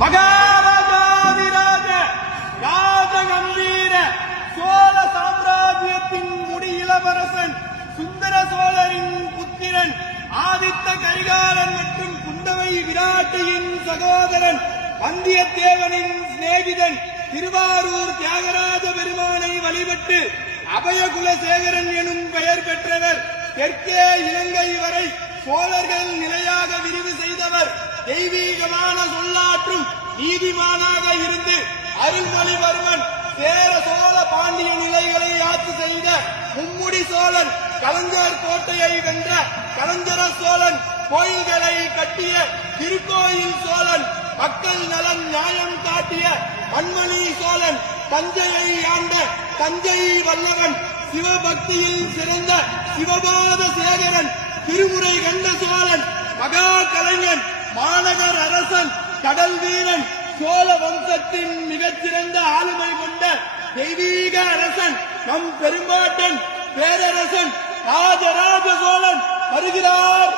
மகாராஜாதிராஜ ராஜகம்பீர சோழ சாம்ராஜ்யத்தின் முடியிளவரசன் சுந்தர சோழரின் புத்திரன் ஆதித்த கரிகாலன் மற்றும் குந்தவை விராட்டியின் சகோதரன் வந்தியத்தேவனின் சிநேகிதன் திருவாரூர் தியாகராஜ பெருமானை வழிபட்டு அபயகுலசேகரன் எனும் பெயர் பெற்றவர். தெற்கே இலங்கை வரை சோழர்கள் நிலையாக விரிவு செய்தவர். தெய்வீகமான சொல்லாற்றும் நீதிமானாக இருந்து அருள்மொழிவர்மன் சேர சோழ பாண்டிய நிலைகளை ஆட்சி செய்த மும்முடி சோழன், கலங்கர் கோட்டையை வென்ற கலஞ்சர சோழன், கோயில்களை கட்டிய திருக்கோயில் சோழன், மக்கள் நலன் நியாயம் காட்டிய மண்மணி சோழன், தஞ்சையை ஆண்ட தஞ்சை வல்லவன், சிவபக்தியில் சிறந்த சிவபாத சேகரன், திருமுறை கண்ட சோழன், மகா கலைஞன், மாநகர் அரசன், கடல் வீரன், சோழ வம்சத்தின் மிகச்சிறந்த ஆளுமை கொண்ட தெய்வீக அரசன், நம் பெரும்பாட்டன் பேரரசன் ராஜராஜ சோழன் வருகிறார்.